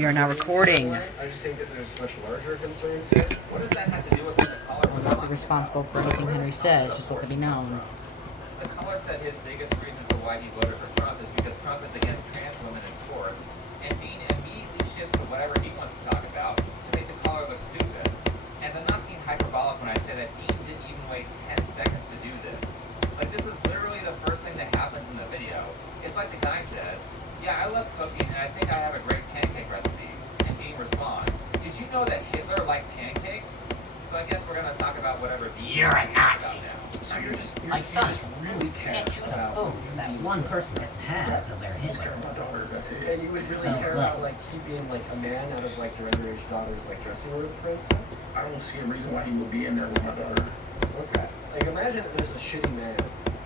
We are now recording. I just think that there's much larger concerns here. What does that have to do with what the caller I will not be responsible for anything Henry says, just let it be known. The caller said his biggest reason for why he voted for Trump is because Trump is against trans women in sports, and Dean immediately shifts to whatever he wants to talk about to make the caller look stupid. And I'm not being hyperbolic when I say that Dean didn't even wait 10 seconds to do this. Like, this is literally the first thing that happens in the video. It's like the guy says, "Yeah, I love cooking and I think I have a great pancake recipe." And Dean responds, "Did you know that Hitler liked pancakes?" So I guess we're going to talk about whatever Dean You're a Nazi. So you're just My son, really you can't choose a food that one person gets to have because they're Hitler. my daughters, that's it. And you would really So care what? about like keeping like a man out of like your underage daughter's like dressing room, for instance? I don't see a reason why he would be in there with my daughter. Okay. Like imagine that there's a shitty man,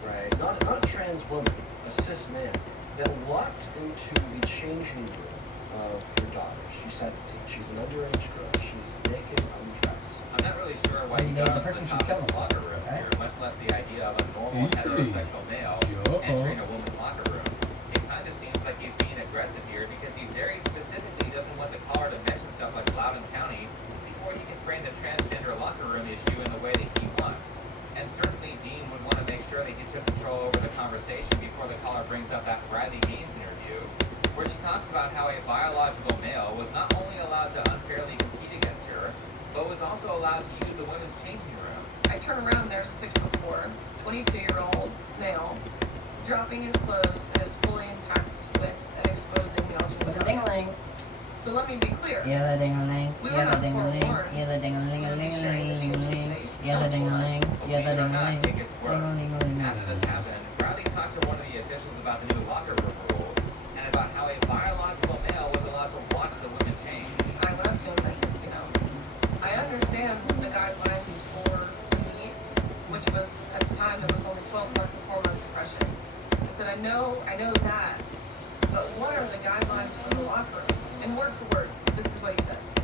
right? Not a trans woman, a cis man, that walked into the changing room of your daughter. She's 17. She's an underage girl. She's naked, undressed. I'm not really sure why he The got up to person the should top kill of the locker himself, rooms right? here, much less the idea of a normal heterosexual male entering a woman's locker room. It kind of seems like he's being aggressive here because he very specifically doesn't want the caller to mention stuff like Loudoun County before he can frame the transgender locker room issue in the way that he wants. And certainly Dean would want to make sure that he took control over the conversation before the caller brings up that Bradley Gaines interview, where she talks about how a biological male was not only allowed to unfairly compete against her, but was also allowed to use the women's changing room. I turn around and there's a 6'4", 22-year-old male dropping his clothes and is fully intact with and exposing the With a genitalia. ding-a-ling. So let me be clear. Yeah, the ding-a-ling. We Yeah, were the not ding-a-ling. forewarned. Yeah, the ding-a-ling. We were sharing the shit to his Ding-a-ling. face. Yeah, the Don't fool us. ding-a-ling. But Yeah, the believe it or not, ding-a-ling. it gets worse. Ding-a-ling. After this happened, Bradley talked to one of the officials about the new locker room rules and about how a biological male was allowed to watch the women change. I went up to him and I said, I understand the guidelines for me, which was, at the time, it was only 12 months of hormone suppression. I said, I know that, but what are the guidelines for the locker room? And word for word, this is what he says.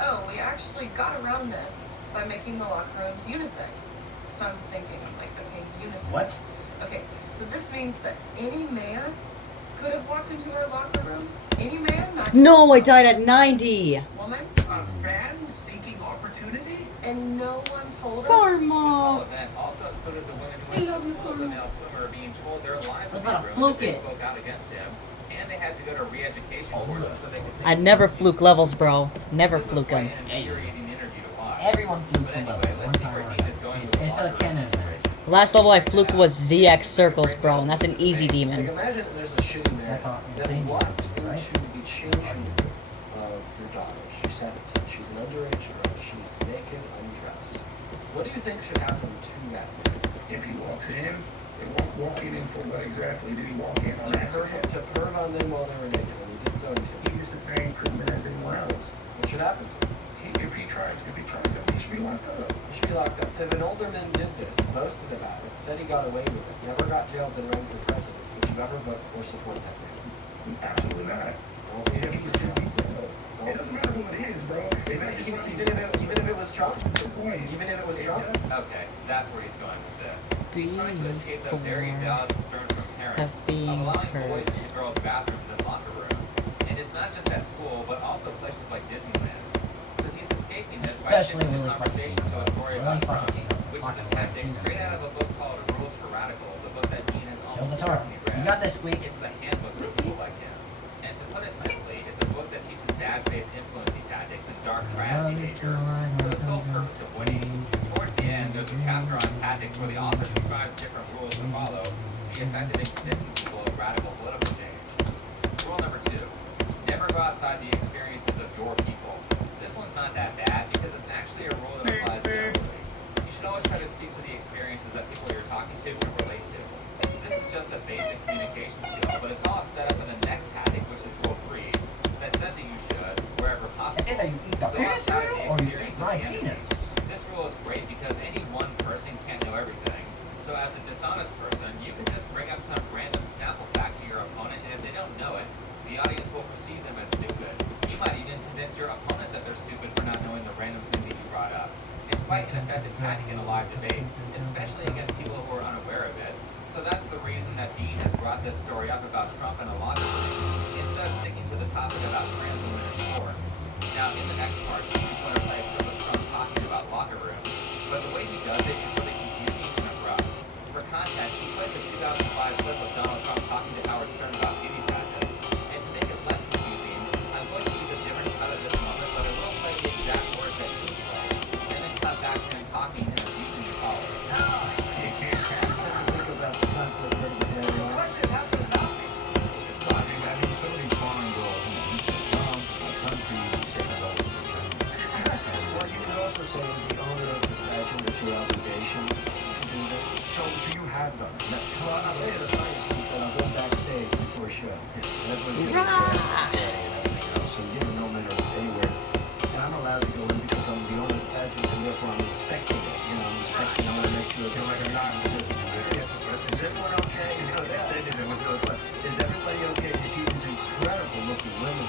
Oh, we actually got around this by making the locker rooms unisex. So I'm thinking, like, okay, unisex. What? Okay, so this means that any man could have walked into our locker room? Any man? Not just No, I died at 90. woman? A fan seeking opportunity? And no one told us? This whole Karma. event also included the women who went to school with the male swimmer being told their lives would Let's be not ruined fluke if they it. spoke out against him, and they had to go to re-education courses so they could. I never fluke levels, bro. Never This was fluke quite them. an infuriating interview to watch. Everyone flukes But a anyway, level. One let's see time where or Dean is going with the It's a locker room canon event. situation. Last level I fluked was ZX circles, bro, and that's an easy Like demon. imagine that there's a shitty man That's all that insane, walked right? into the changing room of your daughter. She's 17. She's an underage girl. She's naked, undressed. What do you think should happen to that man? If he walks in, walking in for what exactly did he walk in on To accident? perv on them while they were naked, and he did so He intentionally. gets the same treatment as anyone else. What should happen to him? If he tried something, he should be locked up. He should be locked up. If an older man did this, boasted about it, said he got away with it, never got jailed, then ran for president, would you ever vote or support that man? Absolutely not. Don't be him He for should Trump. be jailed. It doesn't matter who it is, bro. Even if it was Trump? That's the point. Even if it was Trump? Okay, that's where he's going with this. Be He's trying to escape the very for valid concern from parents of being allowing boys hurt. to girls' bathrooms and locker rooms. And it's not just at school, but also places like Disneyland. So he's escaping this by Especially shifting the really conversation fucking to a story Really about Trump, fucking Tino. which is Fucking a tactic Tino. straight out of a book called Rules for Radicals, a book that Dean has Kill almost the Toro. certainly You read. got this week. It's the handbook for people like him. And to put it simply, it's a book that teaches bad faith influencing tactics and dark triad behavior for the sole purpose of winning. Towards the end, there's a chapter on tactics where the author describes different rules to follow to be effective in convincing people of radical political change. Rule number 2, never go outside the experiences of your people. This one's not that bad because it's actually a rule that applies generally. You should always try to speak to the experiences that people you're talking to can relate to. This is just a basic communication skill, but it's all set up in the next tactic, which is rule 3, that says that you should, wherever possible, It's either you eat the go penis outside cereal the or you experience eat of my the enemy. penis. This rule is great because any one person can't know everything. So as a dishonest person, you can just bring up some random Snapple fact to your opponent, and if they don't know it, the audience will perceive them as stupid. You might even convince your opponent that they're stupid for not knowing the random thing that you brought up. It's quite an effective tactic in a live debate, especially against people who are unaware of it. So that's the reason that Dean has brought this story up about Trump and a locker room, instead of sticking to the topic about trans women in in the next part, he's going to play a clip of Trump talking about locker rooms, but the way he does it is really confusing and abrupt. For context, he plays a 2005 clip of Donald Trump talking to Howard Stern about beauty pageants, and to make it less confusing, I'm going to use a different cut of this moment, but I will play the exact words that he plays, and then cut back to him talking and abusing the caller. Think about the conflict that he's had. The question is, how can it not be? I mean, some of these foreign girls, you know, Mr. Trump, my country, say hello to China. Well, you could also say as the owner of the pageant, it's your obligation to do that. So you have done it. Well, I'll tell you the funniest is that I'll go backstage before a show. And everyone's getting dressed and everything else, so you don't know men are anywhere. And I'm allowed to go in because I'm the owner of the pageant, and therefore I'm inspecting it. You know, I'm inspecting, I want to make sure You're like a is everyone okay? You know, they said to them, is everybody okay? You see these incredible looking women.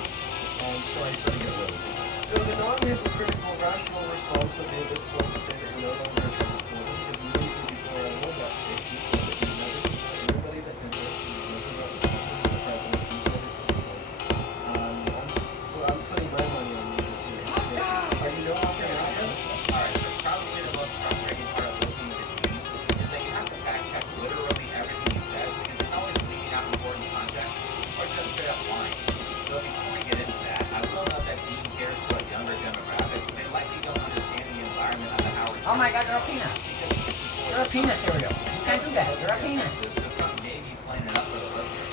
And so I sort of get away with it. So the non-hypocritical, rational response would be at this point to say that we're no longer transported, because immediately before I won that tape, he said that he never supported anybody that did this, he never represented the president, he did it was Trump. I'm putting my money on you just here. Are you no longer an actress? Alright, so probably the most frustrating part of listening to Dean is that you have to fact check literally everything he says because he's always leaving out important context or just straight up lying. So before we get into that, I will note that Dean caters to a younger demographics. They likely don't understand the environment of the Howard Oh my God, Stern you're a penis. because he was You're a penis cereal. You can't do that. You're a penis. So Trump may be playing it up for the listeners.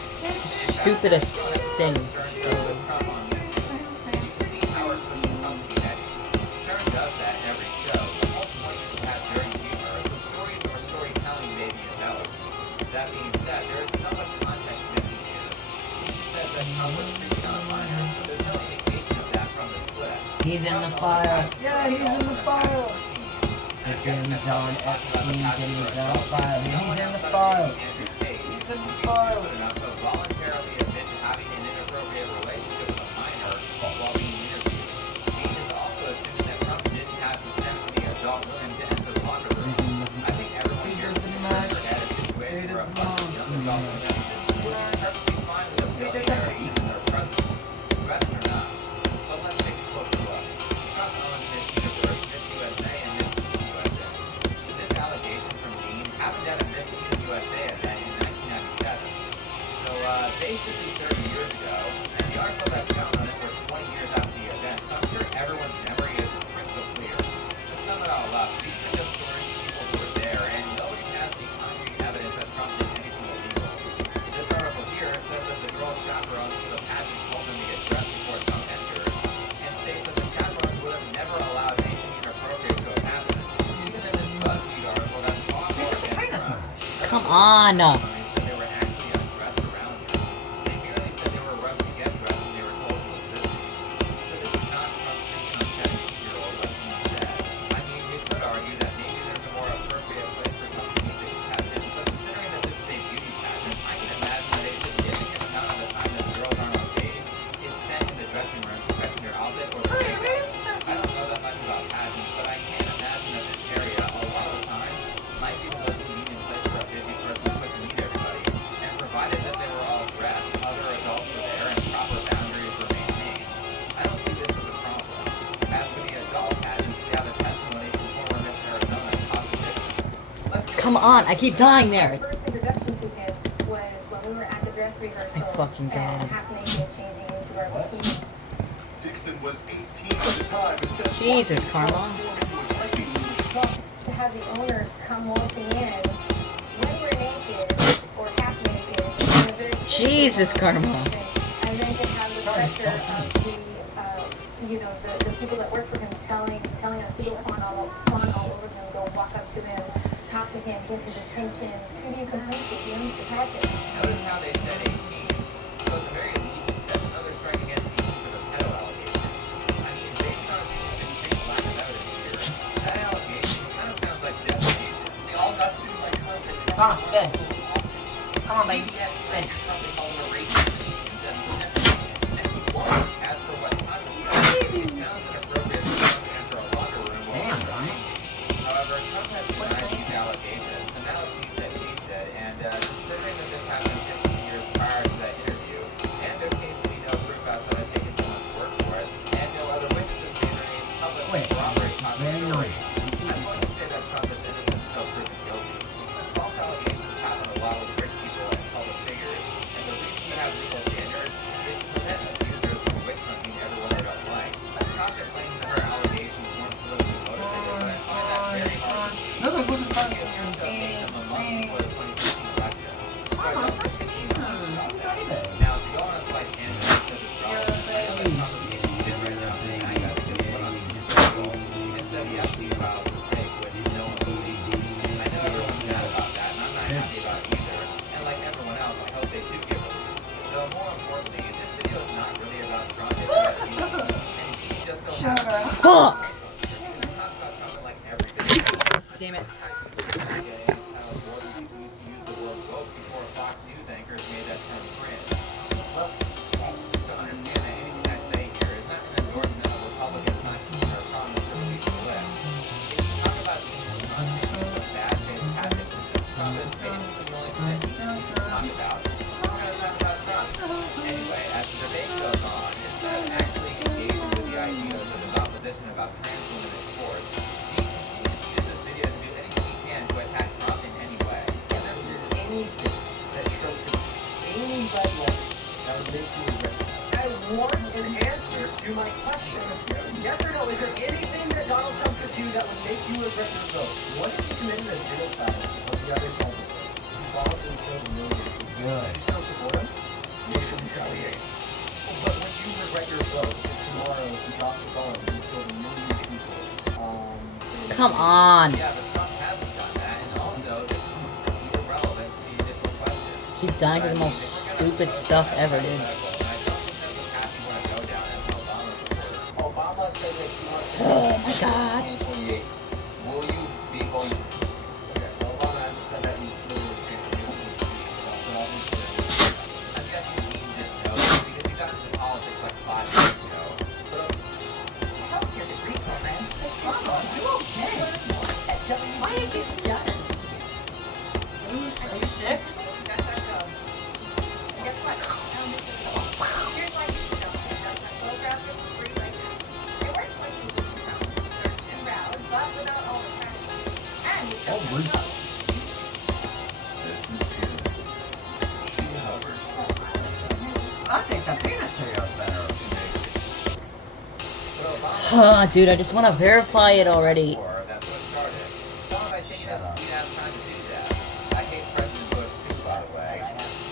Stupidest thing. Stern Trump on YouTube, and you can see Howard pushing Trump to the edge. Stern does that in every show. The whole point is to have dirty humor, so stories or storytelling may be embellished. That being said, there is so much context missing here. He says that Trump was preaching on a minor, but there's no indication of that from this clip. He's in the files. Yeah, he's in the files. Jimmy John Epstein, Jimmy John file. He's in the files. He's in the files. Voluntarily admit to having an inappropriate relationship with a minor while being interviewed. Dean is also assuming that Trump didn't have consent for the adult women to enter the locker room. I think everyone here would consider that a situation where a bunch of young adult women would be perfectly fine with a billionaire eating their presence, dressed or not. But let's take a closer look. Trump owned Miss Universe, Miss USA, and Miss Teen USA. So this allegation from Dean happened at a Miss Teen USA event in 1997. So basically 30 years ago, and the article that found on it were 20 years after the event, so I'm sure everyone's memory is crystal clear. To sum it all up, these are just stories of people who were there, and nobody has any concrete evidence that Trump did anything illegal. This article here says that the girls' chaperones for the pageant told them to get dressed before Trump entered, and states that the chaperones would have never allowed anything inappropriate to have happened. Even in this BuzzFeed article, that's far more against Trump. Come on. Said they were actually undressed around him. They merely said they were rushed to get dressed and they were told he was visiting. So this is not Trump picking on 17-year-olds like he said. I mean, we could argue that maybe there's a more appropriate place for Trump to be beauty pageant, but considering that this is a beauty pageant, I can imagine that a significant amount of the time that the girls aren't on stage is spent in the dressing room perfecting their outfit or their makeup. I don't know that much about pageants, but I can imagine that this area, a lot of the time, might be the most convenient place for a busy person to quickly meet everybody. And provided that they were all dressed, other adults were there, and proper boundaries were maintained, I don't see this as a problem. As for the adult pageants, we have a testimony from former Miss Arizona, Tasha Dixon. Let's Come on, I keep dying there. First introduction to him was when we were at the dress rehearsal. I fucking got and him. half naked changing into our bikinis. Dixon was 18 at the time and said, Jesus, Karma. To have the owner come waltzing in, whether naked or half naked, in a very Jesus, Karma. and then to have the pressure of the, the people that work for him telling us to go fawn all over him, go walk up to him, talk to him, get his attention. Who do you complain to? You know, the pageant. Notice how they said 18. So at the very least, that's another strike against Dean for the pedo allegations. I mean, based on Dean's extreme lack of evidence here, that allegation kind of sounds like defamation. They all got sued by Trump and Trump. Come on, Ben. Come on, baby. CBS Ben. sued Trump, they called him a racist, and he sued them and he won. As for what Tasha said, it sounds inappropriate for Trump to enter a locker room while Damn, dressing. Ronnie. However, Trump has denied these allegations, and now it's he said, she said, and considering that this happened 15 years prior to Shut up. Fuck! He talks about Trump in like every video. Damn it. People used to use the word woke before Fox News anchors made that term cringe. So understand that anything I say here is not an endorsement of Republicans not keeping their promise to release the list. It's to talk about Dean's constant use of bad faith tactics, and since Trump is basically the only thing that he needs to talk about, we're going to talk about Trump. Anyway, as the debate goes on, instead of actually engaging with the ideas of his opposition about trans women in sports, Dean continues to use this video to do anything he can to attack Trump in any way. Is there anything that Trump could anybody like that would make you regret? I want an answer to my question. Yes or no? Is there anything that Donald Trump could do that would make you regret your vote? What if he committed a genocide on the other side of the vote? He bombed and killed millions of people. Good. Would you still support him? They should retaliate. But would you regret your vote if tomorrow he dropped the bomb and killed a million people? Come on. Yeah, but Trump hasn't done that, and also, this is completely irrelevant to the initial question. Keep dying to the most stupid stuff ever, dude. I don't think there's a path you want to go down as an Obama supporter. Obama said that he wants to Oh my god. 2028. Will you be home? Okay, well, Obama hasn't said that he literally can't do the Constitution, but obviously. I'm guessing Dean didn't know this because he got into politics like 5 years ago. Healthcare degree program. What's wrong? You okay? Why have you done it? Are you sick? Guess what? Here's why you should know. My flow browser for free right now. It works like you would search and browse, but without all the tracking. And you Oh, don't rude. know. This is June. She hovers. I think the penis cereal's better. She makes Dude, I just want to verify it already. War that Bush started. Some might think Shut this up. speed has time to do that. I hate President Bush too, by the way.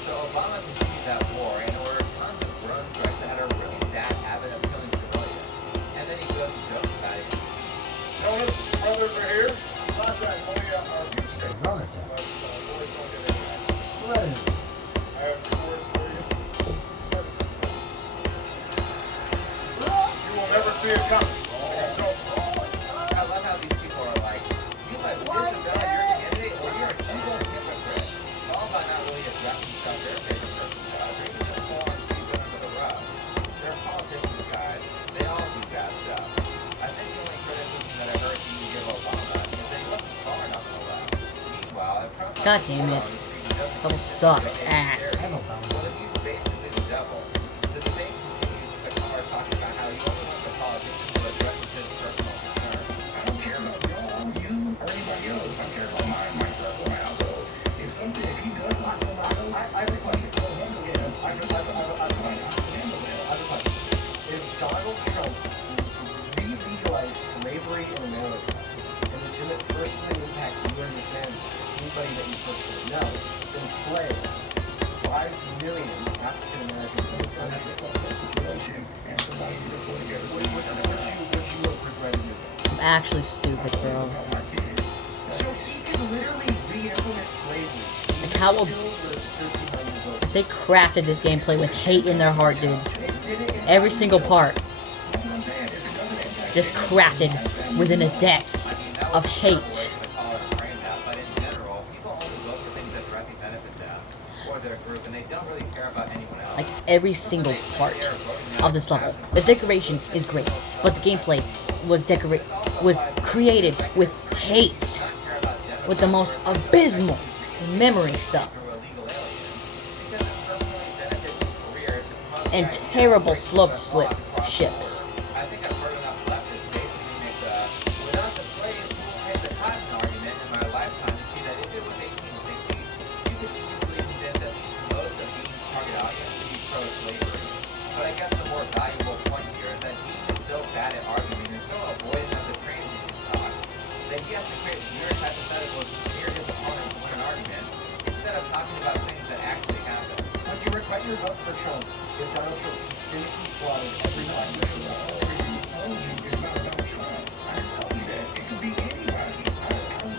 So Obama continued that war and ordered tons of drone strikes that had a really bad habit of killing civilians. And then he goes and jokes about it in his speech. Jonas, brothers are here. Sasha and Malia are fugitive. Brothers. But boys don't get any of Brothers. I have 2 words for you. You will never see it coming. I told you. I love how these people are like, you must disavow your candidate or you're an evil hypocrite. All about not really addressing stuff their favorite person does, or even just full on sweeping under the rug. They're politicians, guys. They all do bad stuff. I think the only criticism that I heard you give Obama is that he wasn't far enough on the left. Meanwhile, if Trump God damn it. Level sucks ass. Well, then he's basically the devil. The debate continues with the caller talking about how he only wants a politician who addresses his personal concerns. I don't care about y'all, you, or anybody else. I care about my circle, my household. If he does not somebody else, I have a question. I have a question. If Donald Trump re-legalized slavery in America, and it didn't personally impact you and your family, anybody that you personally know, enslaved 5 million African Americans in this that's country, a fucked up situation, and somebody need to put together some would you have regretted your vote? I'm actually stupid, bro. about my kids. So he could literally re-implement slavery. Like, how You will- still would have stood behind your vote. They crafted this gameplay with hate in their heart, dude. It didn't impact Every single part. That's what I'm saying. If it doesn't impact Just crafted within the depths of hate. But in general, people only vote for things that directly benefit them or their group, and they don't really care about anyone else. Like, every single part of this level. The decoration is great, but the gameplay was created with hate. With the most abysmal memory stuff. And terrible slope slip ships. I think I've heard enough leftists basically make the without the slaves who will pay the cotton argument in my lifetime to see that if it was 1860, you could easily convince at least most of Dean's target audience to be pro-slavery. But I guess the more valuable point here is that Dean is so bad at arguing and so avoidant of the transitions talk that he has to create weird hypotheticals to smear his opponent to win an argument instead of talking about things that actually happen. So would you regret your vote for Trump if Donald Trump systemically slaughtered every black person? I already told you it's not about Trump. I just told you that. It could be anybody. I don't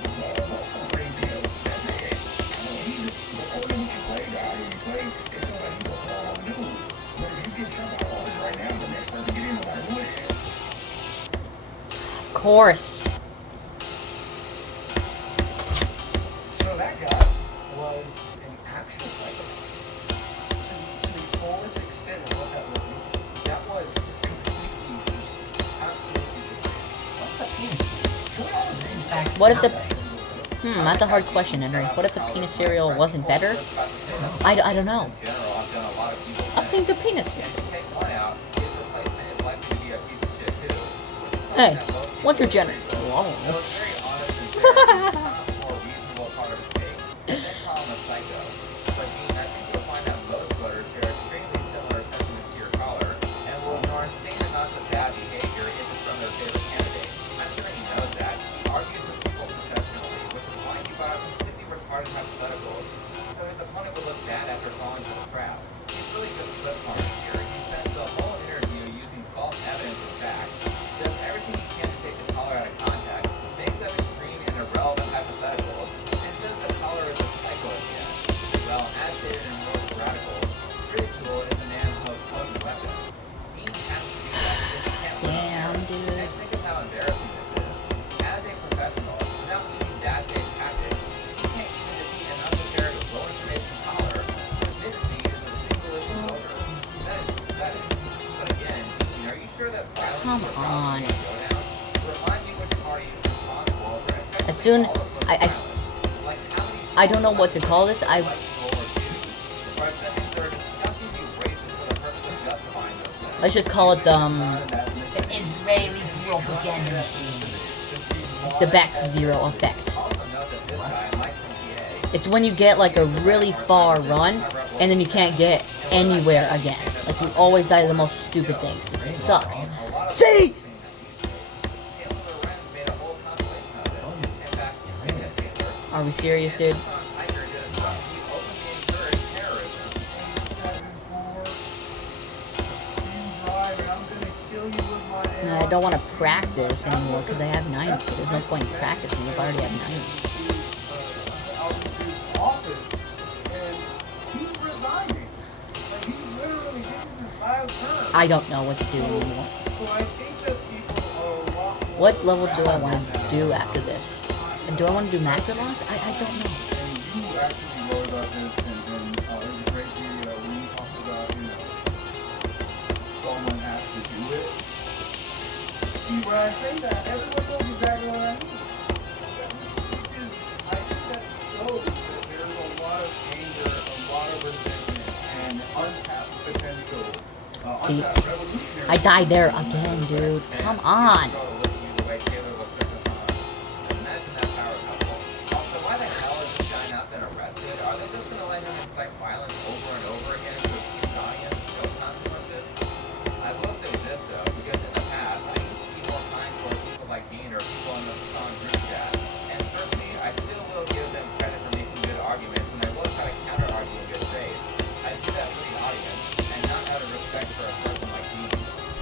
vote for green pills. That's it. I mean, he's according to what you play, the audio you play, it sounds like he's a horrible dude. But if you get Trump out of office right now, the next person get in, no matter who it is. course. So that guy was an actual psycho. To the fullest extent of what that would mean. That was completely, just absolutely different. What's the penis? Can we all agree? In fact, What if the- not that. That's a hard question, Henry. What if the penis cereal wasn't better? I don't know. In general, I've done a lot of evil I'll take the things. penis. And to take one out, his replacement is likely to be a piece of shit too. Which is something Hey, that most people what's your agree gender? with. Well, I don't Though know. it's very honest and fair, it's kind of a more reasonable part of escape. And then call him a psycho. But Dean, I think you'll find that most voters share extremely similar sentiments to your caller and will ignore insane amounts of bad behavior if it's from their favorite candidate. I'm sure he knows that. He argues with people professionally, which is why he brought up completely retarded hypotheticals. So his opponent would look bad after falling into the trap. He's really just flip farming here. He spends the whole interview using false evidence as fact, does everything he can to take the caller out of context, makes up extreme and irrelevant hypotheticals, and says the caller is a psycho again. Well, as stated in most radicals, ridicule is a man's most potent weapon. Dean has to do that because he can't win Damn, out there. dude. And think of how embarrassing this is. As a professional, without using bad faith tactics, he can't even defeat an unprepared, low information caller who admittedly is a single issue voter. That is pathetic. But again, Dean, are you sure that violence Come is a problem on. to go down? Remind me which party is responsible for As soon- all of the I- violence. Like how many I don't know what to call this. white people or Jews, or have said things that are disgustingly racist for the purpose of justifying those things. Let's just call it the The Israeli propaganda machine. the back zero effect. Also note that this guy, Mike from PA, It's when you get like a really far run and then you can't get anywhere again. Like you always die to the most stupid things. It sucks. See? Are we serious, dude? I don't want to practice anymore because I have 90. There's no point in practicing if I already have 90. I don't know what to do anymore. What level do I want to do after this? And do I want to do Master Locked? I don't know. You actually wrote about this, and it was a great video when you talked about, someone has to do it. See, when I say that, everyone knows exactly what I mean. I think that shows that there's a lot of anger, a lot of resentment, and untapped potential. See, Untapped revolutionary. I died there again, dude. Come on. Imagine that power couple. Also, why the hell has this guy not been arrested? Are they just going to let him incite violence over and over again to a huge audience with no consequences? I will say this though, because in the past, I used to be more kind towards people like Dean or people in the Hassan group chat. And certainly, I still will give them credit for making good arguments, and I will try to counter-argue in good faith. I do that for the audience, and not out of respect for a person like Dean.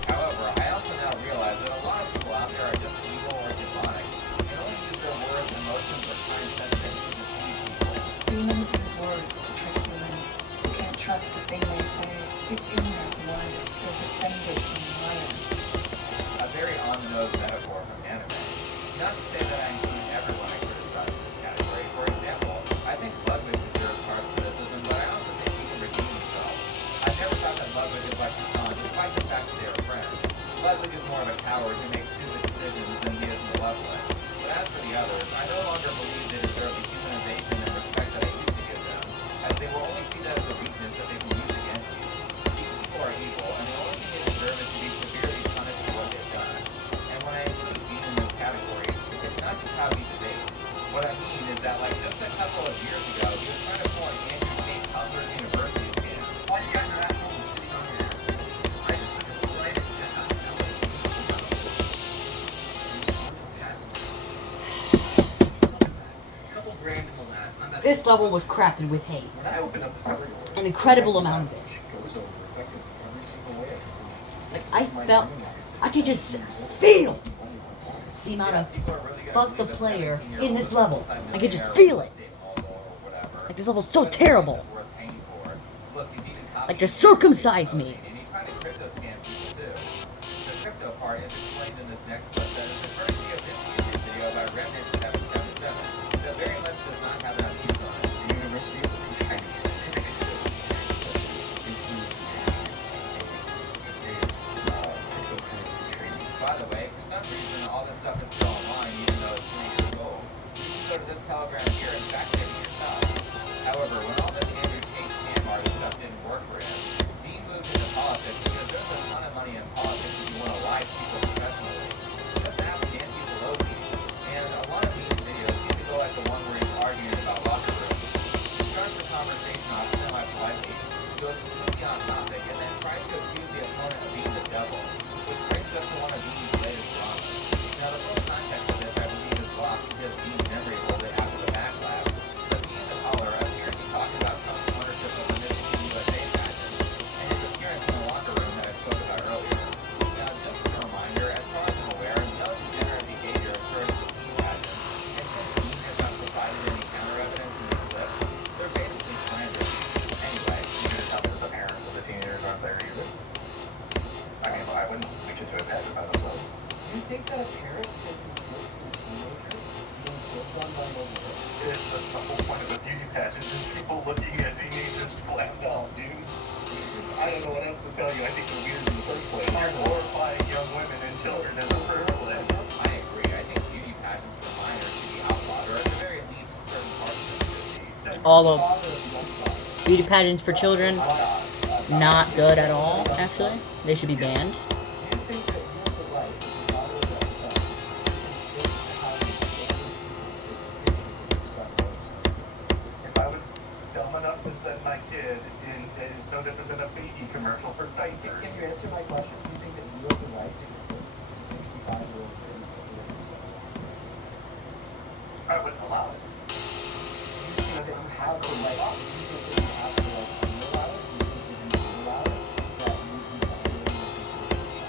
However, I also now realize that a lot of people out there are just evil or demonic, and only use their words, emotions, or kind sentiments to deceive people. Demons use words to trick humans. You can't trust a thing they say. It's in their blood. They're descended from liars. A very on-the-nose metaphor from anime. Not to say that I include everyone I criticize in this category. For example, I think Ludwig deserves harsh criticism, but I also think he can redeem himself. I've never thought that Ludwig is like Hassan, despite the fact that they are friends. Ludwig is more of a coward who makes stupid decisions than he is malevolent. But as for the others, I no longer believe they deserve the humanization and respect that I used to give them, as they will only see that as a weakness that they can use against you. These people are evil, and the only thing they deserve is to be severely punished for what they've done. And when I include Dean in this category, it's not just how he debates. What I mean is that, like, just a couple of years ago, he was trying to pull an Andrew Tate Hustlers University scam. While you guys are at home sitting on your asses, I just took a flight and checked out the this. Couple grand in the lab. I'm about This level was crafted with hate. When I open up the corridor, An incredible amount of it. goes over effectively every single way. Like, I felt, I could just feel the amount of fuck the player in this level. I could just feel it. Like, this level's so terrible. Like, to circumcise me. And he's trying to crypto scam people too. The crypto part part is explained in this next clip that is a courtesy of this YouTube video by Remnant777 that very much does not have enough views on it. The university will teach highly specific skills such as influence management and advanced cryptocurrency trading. By the way, for some reason, all this stuff is still online, even though it's 3 years old. You can go to this telegram here and fact check it yourself. However, when all this Andrew Tate scam artist stuff didn't work for him, Dean moved into politics because there's a ton of money in politics if you want to lie to people professionally. Just ask Nancy Pelosi. And a lot of these videos seem to go like the one where he's arguing about locker rooms. He starts the conversation off semi-politely, goes completely on topic, and then tries to accuse the opponent of being the devil, which brings us to one of Dean's latest dramas. Now, the full context of this, I believe, is lost because Dean's memory rolled it after the backlash. But he and the caller appeared to be talking about Trump's ownership of the Miss Teen USA pageant and his appearance in the locker room that I spoke about earlier. Now, just as a reminder, as far as I'm aware, no degenerate behavior occurred at the teen pageants, and since Dean has not provided any counter evidence in these clips, they're basically slanderous. Anyway, You're gonna tell me that the parents of the teenagers aren't there either? I mean, I wouldn't send the kid to a pageant by themselves. Do you think that a parent can consent to a teenager being put on by an adult? That's the whole point of a beauty pageant, just people looking at teenagers glammed out, dude. I don't know what else to tell you. I think they're weird in the first place. You're glorifying young women and children in the first place. I agree. I think beauty pageants for minors should be outlawed, or at the very least, certain parts of them should be. All of beauty pageants for children, not good at all, actually. They should be banned. Do you think that you have the right, as a daughter of that son, to consent to having other people take pictures of your son or If I was dumb enough to send my kid in, it's no different than a baby commercial for diapers. Can you answer my question? Do you think that you have the right to consent to 65-year-old men looking at your son? I wouldn't allow it. Do you think that you have the right? Do you think that you have the right to allow it? Do you think that you would allow it? That you would be violating your consideration?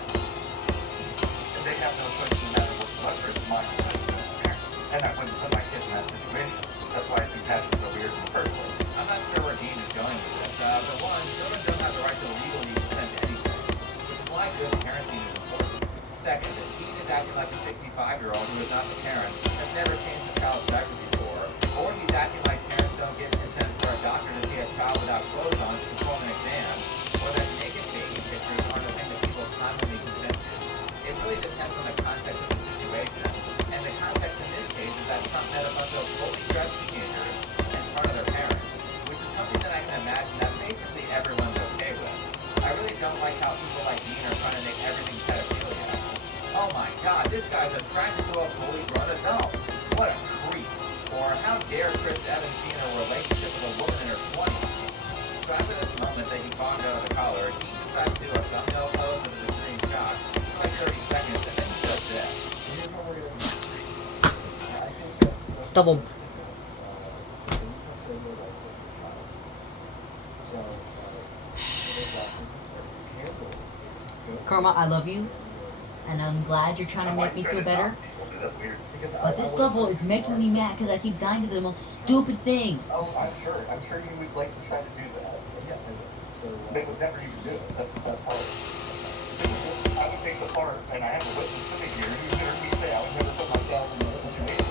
They have no choice in the matter whatsoever. It's my decision as a parent. And I wouldn't put my kid in that situation. That's why I think pageants are weird in the first place. I'm not sure where Dean is going with this. For one, children don't have the right to legally consent to anything, which is why good parenting is important. Second, if Dean is acting like a 65-year-old who is not the parent, has never changed a child's diaper before, or he's acting like parents don't get consent for a doctor to see a child without clothes on to perform an exam, or that naked baby pictures aren't a thing that people commonly consent to. It really depends on the context of the situation, and the context in this case is that Trump met a bunch of fully dressed teenagers in front of their parents, which is something that I can imagine that basically everyone's okay with. I really don't like how people like Dean are trying to make everything pedophilia. Oh my god, this guy's attracted to a fully grown adult. What a creep. Or how dare Chris Evans be in a relationship with a woman in her 20s? So after this moment that he bombed out of the collar, Dean decides to do a thumbnail pose of his extreme shock for like 30 seconds, and then he does this. Here's what we're going to do. I think that Stubble. you consider the rights of your child. So, they're watching you handle it. Karma, I love you, and I'm glad you're trying to make me feel better. That's weird. But this level is making me mad because I keep dying to the most stupid things. Oh, I'm sure you would like to try to do that. Yes, I would. So, They would never even do it. That's the best part. Because I would take the part, and I have a witness sitting here who's heard me say I would never put my child in that situation.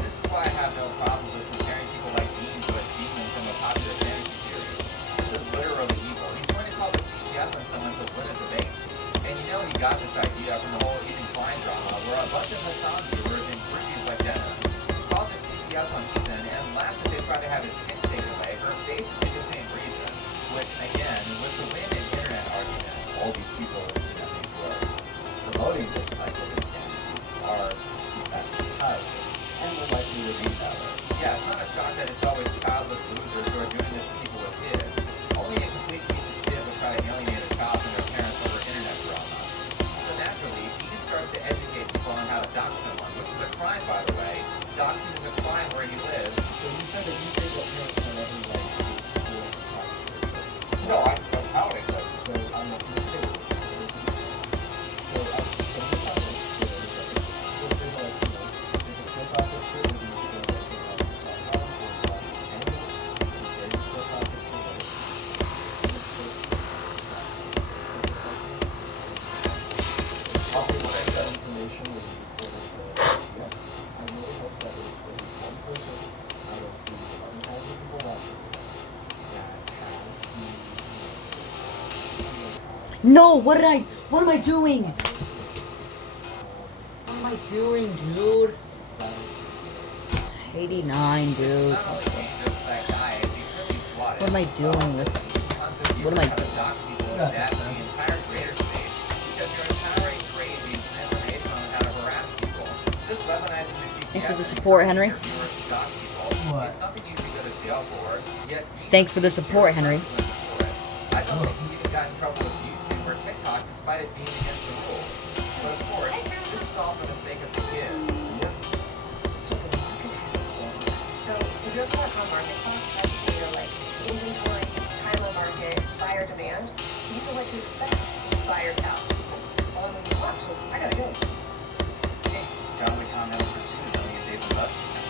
This is why I have no problems with comparing people like Dean to a demon from a popular fantasy series. This is literally evil. He's going to call the CPS on someone to win a debate. And you know he got this idea from the whole Ethan Klein drama, where a bunch of Hassan viewers in groupies like Dennis called the CPS on Ethan and laughed that they tried to have his kids taken away for basically the same reason, which again was to win an internet argument. all these people incidentally who are promoting this type of insanity are, in fact, childless, and will likely remain that way. Yeah, it's not a shock that it's always childless losers who are doing this to people with kids. Only a complete piece of shit would try to alienate a child from their parents over internet drama. So naturally, Dean starts to educate people on how to dox someone, which is a crime, by the way. Doxing is a crime where he lives. So you said that you think that parents have every right to explore the child of their children. No, that's not what I said. So I'm not going to take it. So this happens. If there's like, there's a profile picture, or do you go like, situation where you yes, I really hope that it is at least one person out of the 11,000 people watching that has the No, what am I doing? What am I doing, dude? 89, dude. It's not only dangerous for that guy, as he's really swatted. What am I doing with... What am I doing? Dox people with that in the entire creator space because you're empowering crazies with information on how to harass people. This weaponizing the CPS Thanks for the support, Henry. Dox people What? is something you should go to jail for. Yet Thanks for the support, Henry. I don't think he even got in trouble with YouTube or TikTok despite it being against the rules. But of course, this is all for the sake of the kids. So if you're looking at how market clocks, that's data like inventory, time of market, buyer demand. So you know what to expect. Buyers out. Well, I'm on the clock, so I gotta go. Hey, John Wick Continental Pursuit is only a Dave and Buster's.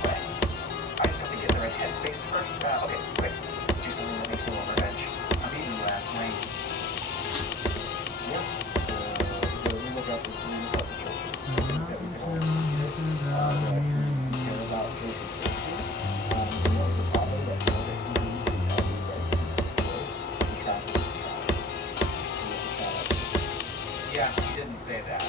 What? I just have to get in the right headspace first. Okay, quick. Do something that makes me want revenge. I'm eating last night. Yeah. We look out for the children. That we can all that we care about children's safety. There was a father that said that he uses every day to support the traffickers' child. Yeah, he didn't say that.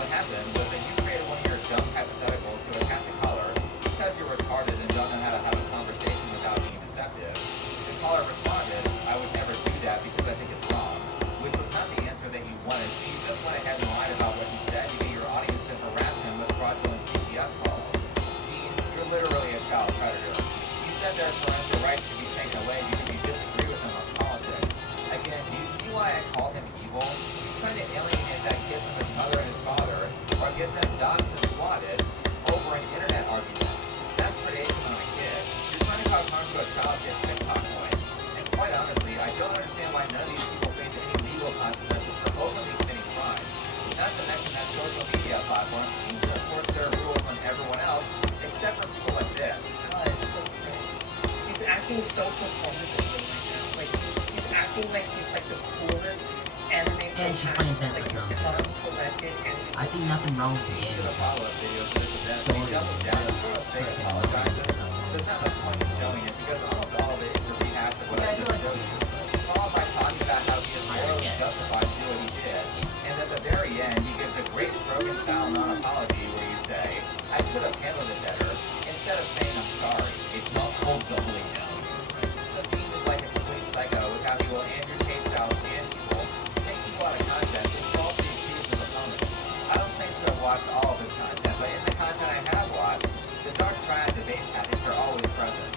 What happened was that you created one of your dumb hypotheticals to attack the caller because you're retarded and don't know how to have a conversation without being deceptive. The caller responded, I would never do that because I think it's wrong, which was not the answer that you wanted, so you just went ahead and lied about what he said to get your audience to harass him with fraudulent CPS calls. Dean, you're literally a child predator. You said their parental rights should be taken away because you disagree with him on politics. Again, do you see why I call him evil? He's trying to alienate that kid from his mother and his father, or get them doxxed and swatted over an internet argument. That's predation on a kid. You're trying to cause harm to a child via TikTok points. And quite honestly, I don't understand why none of these people face any legal consequences for openly committing crimes. Not to mention that social media platforms seem to enforce their rules on everyone else, except for people like this. God, it's so crazy. He's acting so performative right now. Like he's acting like he's like the coolest anime And she's playing protagonist. Like he's calm, collected, and I see nothing wrong with the game. The follow-up video for this event, he doubles down and sort of fake apologizes. There's not much point in showing it because almost all of it is a rehash of what I just showed you. Followed by talking about how he is morally justified to do what he did. And at the very end, he gives a great Rogan-style non-apology where you say, I could have handled it better, instead of saying I'm sorry. It's not called doubling down. So Dean is like a complete psycho with how he will Andrew Tate-style scan people, take people out of context, and falsely accuse his opponents. I don't claim to have watched all of his content, but in the content I have watched, the dark triad debate tactics are always present.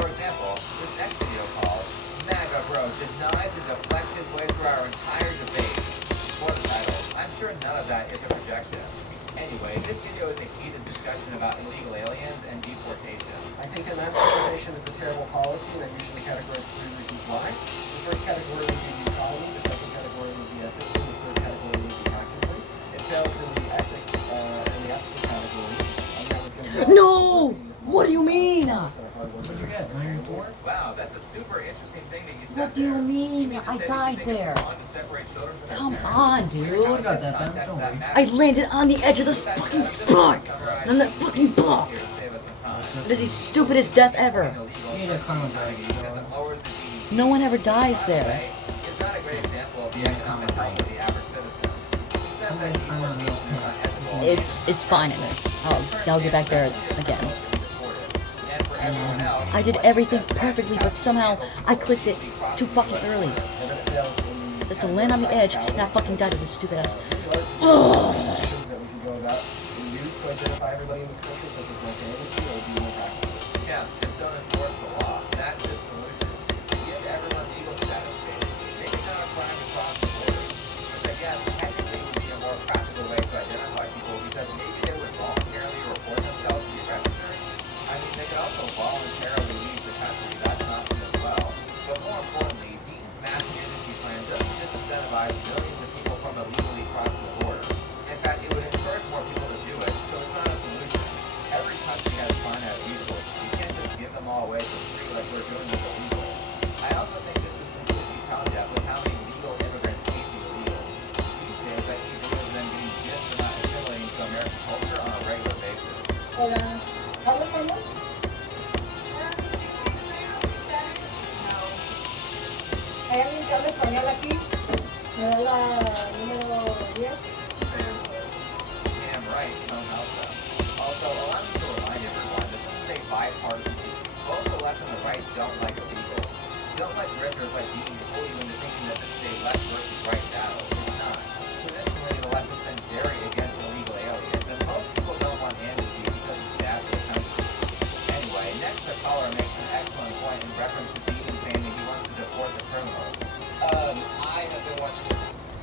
For example, this next video called MAGA Bro Denies and Deflects His Way Through Our Entire Debate. For the title, I'm sure none of that is a projection. Anyway, this video is a heated discussion about illegal aliens and deportation. I think that mass deportation is a terrible policy, and I usually categorize 3 reasons why. The first category would be the economy, the second category would be ethically, the third category would be practically. It fails in the ethical category, and that was going to be... No! What do you mean? What'd you get? 94? Wow, that's a super interesting thing that you said. What do you there. mean? mean to I say that you died think it's there. wrong to separate children from their Come parents? on, dude. I got that, Ben. Don't worry. I landed on the edge of this fucking spot! On that fucking block! It is the stupidest death ever. You need a climb back, you know. No one ever dies there. It's not a great example of the economic health of the average citizen. He says that deportation is unethical. It's fine. I'll get back there again. I did everything perfectly, but somehow I clicked it too fucking early. And then it fails in the... Just to land on the edge, and I fucking died to this stupid ass. Solutions that we can go about and use to identify everybody in this country, such as mass amnesty, or be more practical. Yeah, just don't enforce the law. That's his solution. Give everyone legal status, basically. Make it not a crime to cross the border. Which I guess technically would be a more practical way to identify people because maybe they would voluntarily report themselves to be registered. I mean, they could also voluntarily leave the country. That's an option as well. But more importantly, Dean's mass amnesty plan doesn't disincentivize millions of people from illegally crossing the border. In fact, it would encourage more people to do it, so it's not a solution. Every country has finite resources. You can't just give them all away for free like we're doing with illegals. I also think this is completely tone deaf with how many legal immigrants hate the illegals. These days, I see videos Hola. ¿Habla español? ¿Hay alguien que habla español aquí? ¿Me da la número 10? Damn right, don't help them. Also, allow me to remind everyone that this is a bipartisan issue. Both the left and the right don't like illegals. Don't let grifters like Dean fool you into thinking that this is a left versus right battle. It's not. Traditionally, the left has been very against illegal aliens, and most people don't want amnesty because it's bad for the country. Anyway, next the caller makes an excellent point in reference to Dean saying that he wants to deport the criminals. I have been watching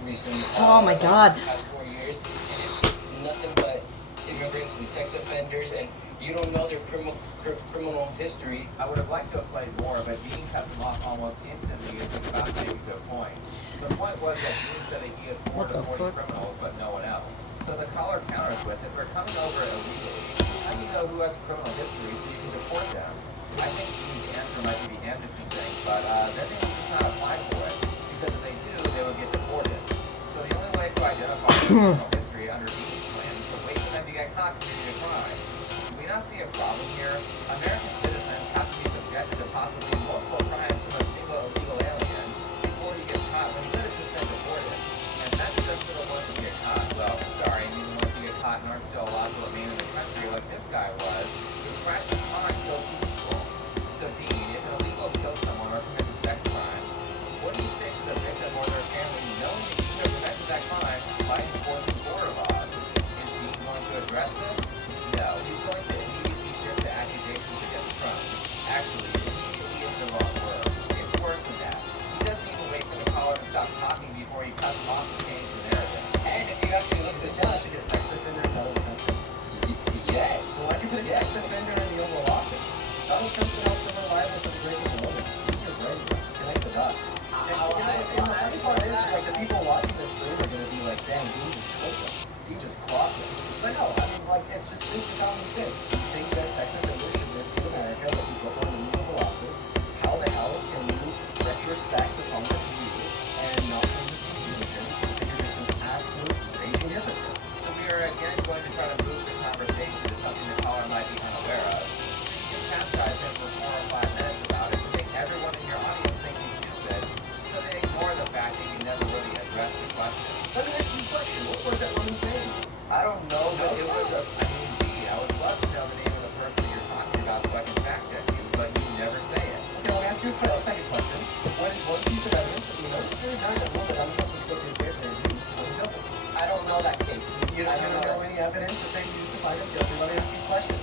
recent. Oh my God. The past 4 years, and it's nothing but immigrants and sex offenders, and you don't know their criminal history. I would have liked to have played more, but Dean cut them off almost instantly as he was about to make a good point. The point was that Dean said that he is for What the deporting fuck? criminals, but no one else. So the caller counters with that we're coming over illegally. How do you know who has a criminal history so you can deport them? I think Dean's answer might be the amnesty thing, but then they would just not apply for it. Because if they do, they will get deported. So the only way to identify their criminal history under Dean's plan is to wait for them to get caught committing a crime. Do we not see a problem here? American citizens have to be subjected to possibly multiple crimes from a single illegal alien before he gets caught when he could have just been deported. And that's just for the ones who get caught. Well, sorry, I mean the ones who get caught and aren't still allowed to remain in the country like this guy was, who crashed his car and killed 2 people. So Dean, if an illegal kills someone or commits a sex crime, what do you say to the victim or their family knowing that you could have prevented that crime by enforcing border laws? Is Dean going to address this? No, he's going to immediately shift to accusations against Trump. Actually, immediately is the wrong word. It's worse than that. He doesn't even wait for the caller to stop talking before he cuts him off to change the narrative. And if you actually look at the Why should get sex offenders out of the country? yes. So why'd you put a sex offender in the Oval Office? Donald Trump's been held civil liable for the greatest moment. Use your brain. Connect the dots. And the funny part is, it's like the people watching this stream are going to be like, dang, Dean just killed them. Dean just clocked them. But no, I mean, like, it's just super common sense. You think that sex offenders should live in America, but you put one in the Oval Office. How the hell can you retrospect upon that view and not come to the conclusion that you're just an absolute raging hypocrite? So we are again going to try to move the conversation to something the caller might be unaware of. So you can chastise him for 4 or 5 minutes about it to make everyone in your audience think he's stupid, so they ignore the fact that you never really addressed the question. Let me ask you a question. What was that woman's name? I don't know, but it was I would love to know the name of the person that you're talking about so I can fact check you, but you never say it. Okay, let me ask you a second question. What is one piece of evidence that you know this very night that woman on Trump was guilty of rape and abuse when guilty? I don't know that case. You don't know any evidence that they used to find him guilty. Let me ask you a question.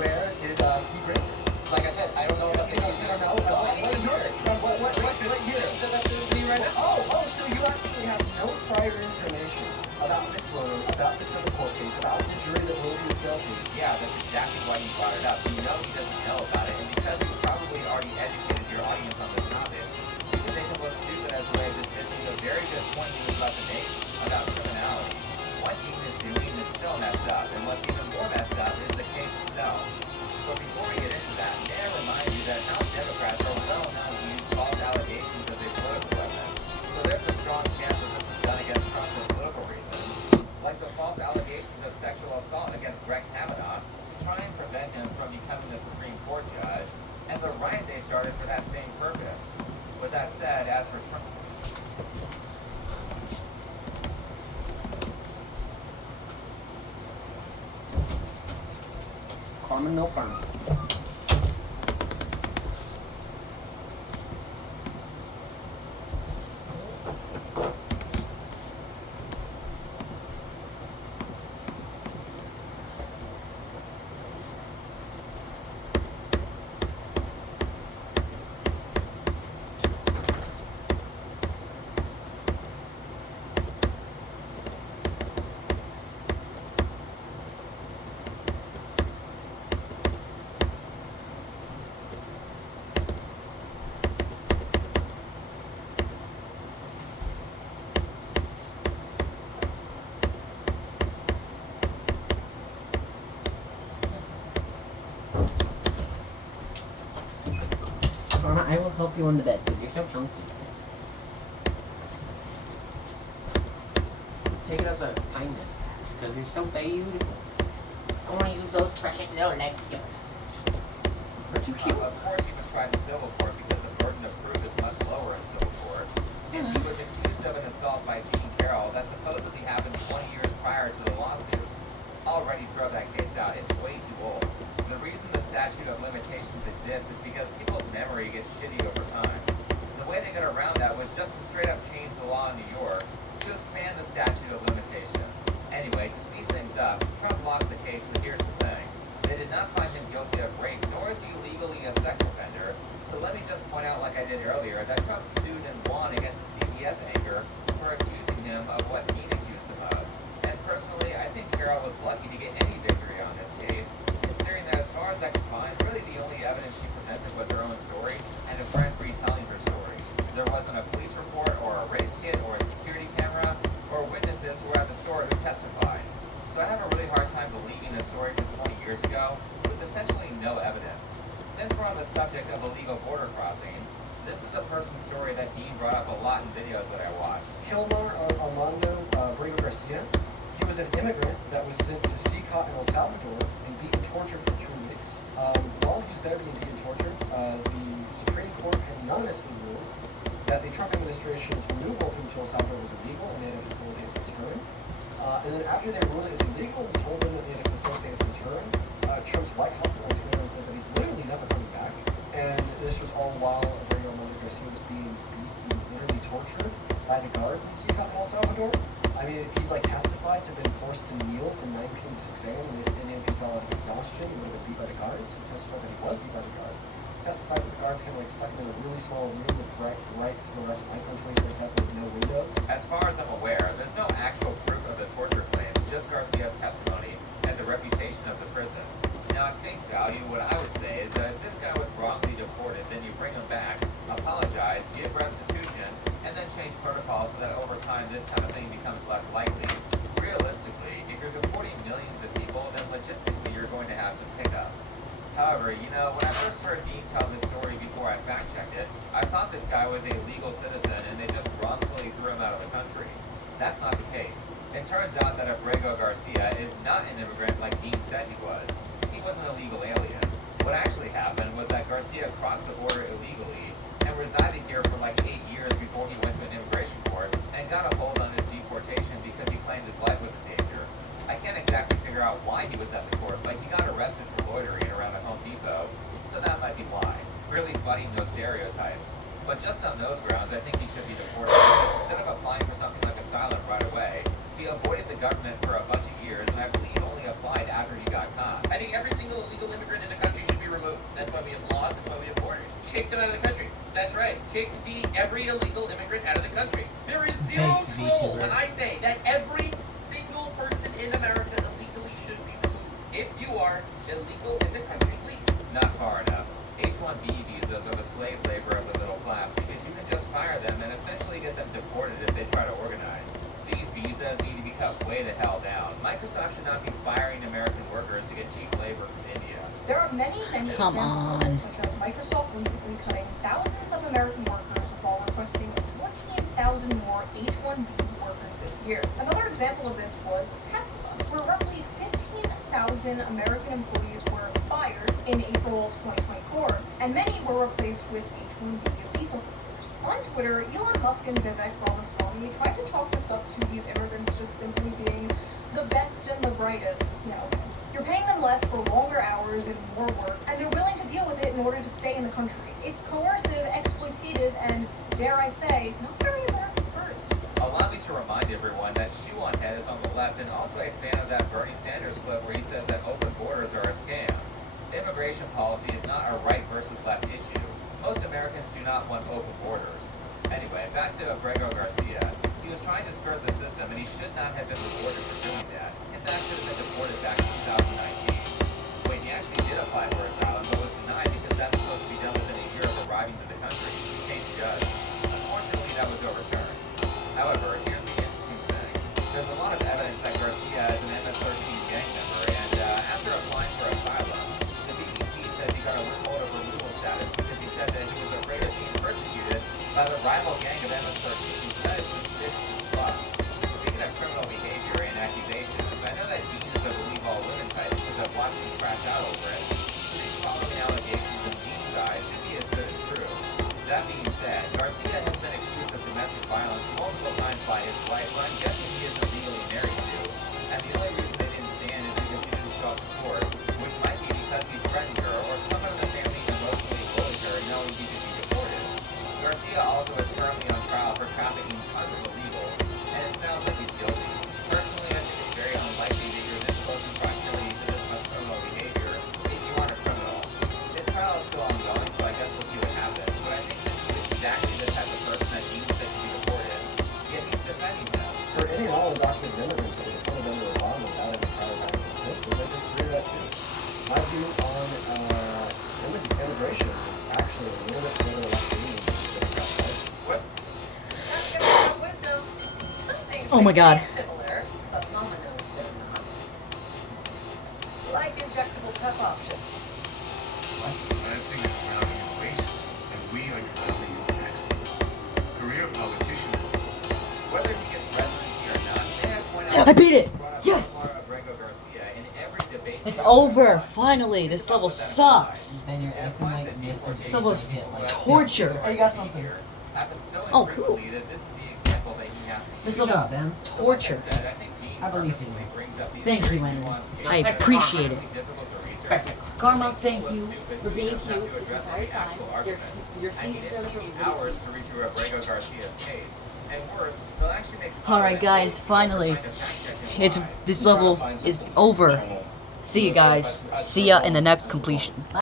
Where did he rape her? Like I said, I don't know what You don't know? What year? What year? So that's me right now. Oh, so you actually have no prior information about this woman, about this other court case, about the jury that ruled he was guilty. Yeah, that's exactly why you brought it up. You know he doesn't know about it, and because you've probably already educated your audience on this topic, you can make him look stupid as a way of dismissing the very good point he was about to make about criminality. What Dean is doing is so messed up, and what's even more messed up is the case itself. But before we get into that, may I remind you that House Democrats are well known to use false allegations as a political weapon. So there's a strong chance that this was done against Trump for political reasons, like the false allegations of sexual assault against Greg Kavanaugh to try and prevent him from becoming the Supreme Court judge, and the riot they started for that same purpose. With that said, as for Trump... Carmen milk bun. Karma, I will help you on the bed because you're so chunky. Take it as a kindness because you're so beautiful. I want to use those precious little legs of yours. They're too cute. Of course, he was tried in civil court because the burden of proof is much lower in civil court. And he was accused of an assault by Jean Carroll that supposedly happened 20 years prior to the lawsuit. Already throw that case out, it's way too old. The reason the statute of limitations exists is because people's memory gets shitty over time. The way they got around that was just to straight up change the law in New York to expand the statute of limitations. Anyway, to speed things up, Trump lost the case, but here's the thing. They did not find him guilty of rape, nor is he legally a sex offender. So let me just point out, like I did earlier, that Trump sued and won against a CBS anchor for accusing him of what Dean accused him of. And personally, I think Carroll was lucky to get any victory on this case, considering that as far as I could find, really the only evidence she presented was her own story and a friend retelling her story. There wasn't a police report or a rape kit or a security camera or witnesses who were at the store who testified. So I have a really hard time believing a story from 20 years ago with essentially no evidence. Since we're on the subject of illegal border crossing, this is a person's story that Dean brought up a lot in videos that I watched. Kilmar Armando Brito Garcia. He was an immigrant that was sent to Secot in El Salvador and beaten tortured for 3 weeks. While he was there being beaten tortured, the Supreme Court had unanimously ruled that the Trump administration's removal from El Salvador was illegal and they had to facilitate his return. And then after they ruled it was illegal and told them that they had to facilitate his return, Trump's White House went on Twitter and said that he's literally never coming back. And this was all while Abrego Armando Garcia was being literally tortured by the guards in Secot in El Salvador. I mean, he's like testified to have been forced to kneel from 9 p.m. to 6 a.m. and if he fell out of exhaustion, he would have been beat by the guards. He testified that he was beat by the guards. He testified that the guards kind of like stuck him in a really small room with bright fluorescent lights on 24/7 with no windows. As far as I'm aware, there's no actual proof of the torture claims, just Garcia's testimony and the reputation of the prison. Now, at face value, what I would say is that if this guy was wrongly deported, then you bring him back, apologize, give restitution, and then change protocols so that over time this kind of thing becomes less likely. Realistically, if you're deporting millions of people, then logistically you're going to have some hiccups. However, you know, when I first heard Dean tell this story before I fact-checked it, I thought this guy was a legal citizen and they just wrongfully threw him out of the country. That's not the case. It turns out that Abrego Garcia is not an immigrant like Dean said he was. He was an illegal alien. What actually happened was that Garcia crossed the border illegally and resided here for like 8 years before he went to an immigration court and got a hold on his deportation because he claimed his life was in danger. I can't exactly figure out why he was at the court, but he got arrested for loitering around the Home Depot, so that might be why. Really fighting those stereotypes. But just on those grounds, I think he should be deported because instead of applying for something like asylum right away, he avoided the government for a bunch of years, and I believe only applied after he got caught. I think every single illegal immigrant in the country should be removed. That's why we have laws, that's why we have borders. Kick them out of the country. That's right. Kick every illegal immigrant out of the country. There is zero Thanks, troll VTubers. when I say that every single person in America illegally should be removed. If you are illegal in the country, leave. Not far enough. H-1B visas are the slave labor of the middle class because you can just fire them and essentially get them deported if they try to organize. These visas need to be cut way the hell down. Microsoft should not be firing American workers to get cheap labor from India. There are many Come examples of on. this, such as Microsoft recently cutting thousands of American workers while requesting 14,000 more H-1B workers this year. Another example of this was Tesla, where roughly 15,000 American employees were fired in April 2024, and many were replaced with H-1B visa holders. On Twitter, Elon Musk and Vivek Ramaswamy tried to chalk this up to these immigrants just simply being the best and the brightest. You know, you're paying them less for longer hours and more work, and they're willing to deal with it in order to stay in the country. It's coercive, exploitative, and, dare I say, not very American first. Allow me to remind everyone that Shoe on Head is on the left and also a fan of that Bernie Sanders clip where he says that open borders are a scam. Immigration policy is not a right versus left issue. Most Americans do not want open borders. Anyway, back to Abrego Garcia. He was trying to skirt the system and he should not have been rewarded for doing that. His ass should have been deported back in 2019. Wait, he actually did apply for asylum but was denied because that's supposed to be done within a year of arriving to the country. Case judged. Unfortunately, that was overturned. However, here's the interesting thing. There's a lot of evidence that Garcia is an MS-13 gang member, and after applying for asylum, the BBC says he got a loophole of removal status because he said that he was afraid of being persecuted by the rival gang of MS-13s. That is suspicious as fuck. Speaking of criminal behavior and accusations, I know that Dean is a believe all women type because of crash out over it. So these following allegations in Dean's eyes should be as good as true. That being said, Garcia has been accused of domestic violence multiple times by his wife, who I'm guessing he isn't legally married to. And the only reason they didn't stand is because he didn't show up to court, which might be because he threatened her or someone in the family emotionally bullied her, knowing he could be deported. Garcia also is currently on trial for trafficking tons of illegals, and it sounds like he's guilty. Personally, I think it's very unlikely that you're this close in proximity to this much criminal behavior if you aren't a criminal. This trial is still ongoing, so I guess we'll see what happens, but I think this is exactly the type of person that needs to be deported, yet he's defending them. For any and all undocumented immigrants that were deported under Obama without any prior documentation, I disagree with that too. My view on immigration is actually a little bit further left leaning than the Democrat Party. What? That's good enough wisdom. Some things Oh my may God. be similar, but Mama knows they're not. Like injectable PrEP options. Lansing is drowning in waste, and we are drowning in taxes. Career politician. Whether he gets residency or not, may I point out I beat it! brought up Yes! Laura Abrego Garcia in every debate. It's over! Finally! This level sucks! Then you're acting like this or This level's hit like torture! Oh, you got something. Oh, cool. This is the example that he has to This use. level's Ben. torture. I believe in you. Thank you, Andy. I appreciate it. Karma, thank you for being cute this entire time. Your sneezes are really hours to read through Abrego Garcia's case. And worse, they'll actually make Alright guys, finally, this level is over. See you guys. See ya in the next completion.